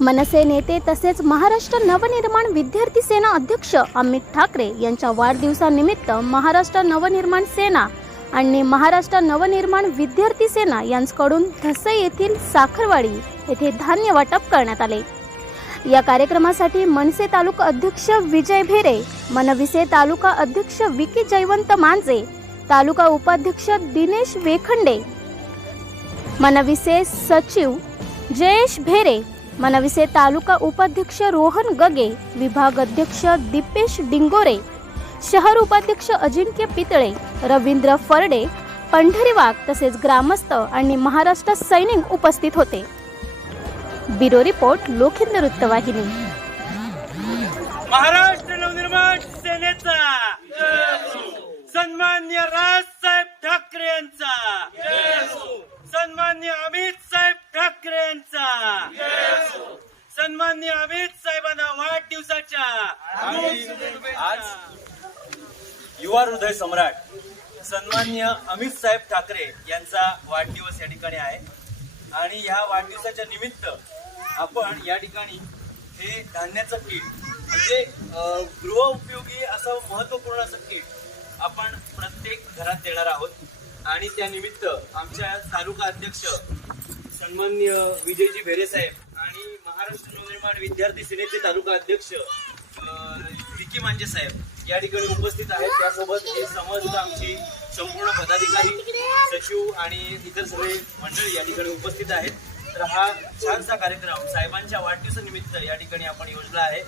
मनसे नेते तसेच महाराष्ट्र नवनिर्माण विद्यार्थी सेना अध्यक्ष अमित ठाकरे यांच्या वाढदिवसानिमित्त महाराष्ट्र नवनिर्माण सेना आणि महाराष्ट्र नवनिर्माण विद्यार्थी सेना यांच्याकडून धसई येथील साखरवाडी येथे धान्य वाटप करण्यात आले. या कार्यक्रमासाठी मनसे तालुका अध्यक्ष विजय भेरे मनविसे तालुका अध्यक्ष विकी जयवंत मांजे तालुका उपाध्यक्ष दिनेश वेखंडे मनविसे सचिव जयेश भेरे मनविसे तालुका उपाध्यक्ष रोहन गगे विभाग अध्यक्ष दीपेश डिंगोरे शहर उपाध्यक्ष अजिंक्य पितळे रवींद्र फरडे पंढरी वाघ तसेच ग्रामस्थ आणि महाराष्ट्र सैनिक उपस्थित होते ब्युरो रिपोर्ट लोखिंद वृत्तवाहिनी महाराष्ट्र नवनिर्माण सेनेचा सन्मान्य राजसाहेब ठाकरे यांचा सन्मान्य अमित साहेब ठाकरे यांचा सन्मान्य अमित साहेबांना वाढदिवसाच्या आज युवा हृदय सम्राट सन्मान्य अमित साहेब ठाकरे यांचा वाढदिवस या ठिकाणी आहे. आणि ह्या वाढदिवसाच्या निमित्त आपण या ठिकाणी हे धान्याचं किट म्हणजे गृह उपयोगी असं महत्त्वपूर्ण असं किट आपण प्रत्येक घरात देणार आहोत. आणि त्यानिमित्त आमच्या तालुका अध्यक्ष सन्मान्य विजयजी भेरे साहेब आणि महाराष्ट्र नवनिर्माण विद्यार्थी सेनेचे तालुका अध्यक्ष विक्की मांजे साहेब या ठिकाणी उपस्थित आहेत. त्यासोबत हे समस्त आमची संपूर्ण पदाधिकारी सचिव आणि इतर सगळे मंडळी या ठिकाणी उपस्थित आहेत. तर हा छानसा कार्यक्रम साहेबांच्या वाढदिवसानिमित्त या ठिकाणी आपण योजला आहे.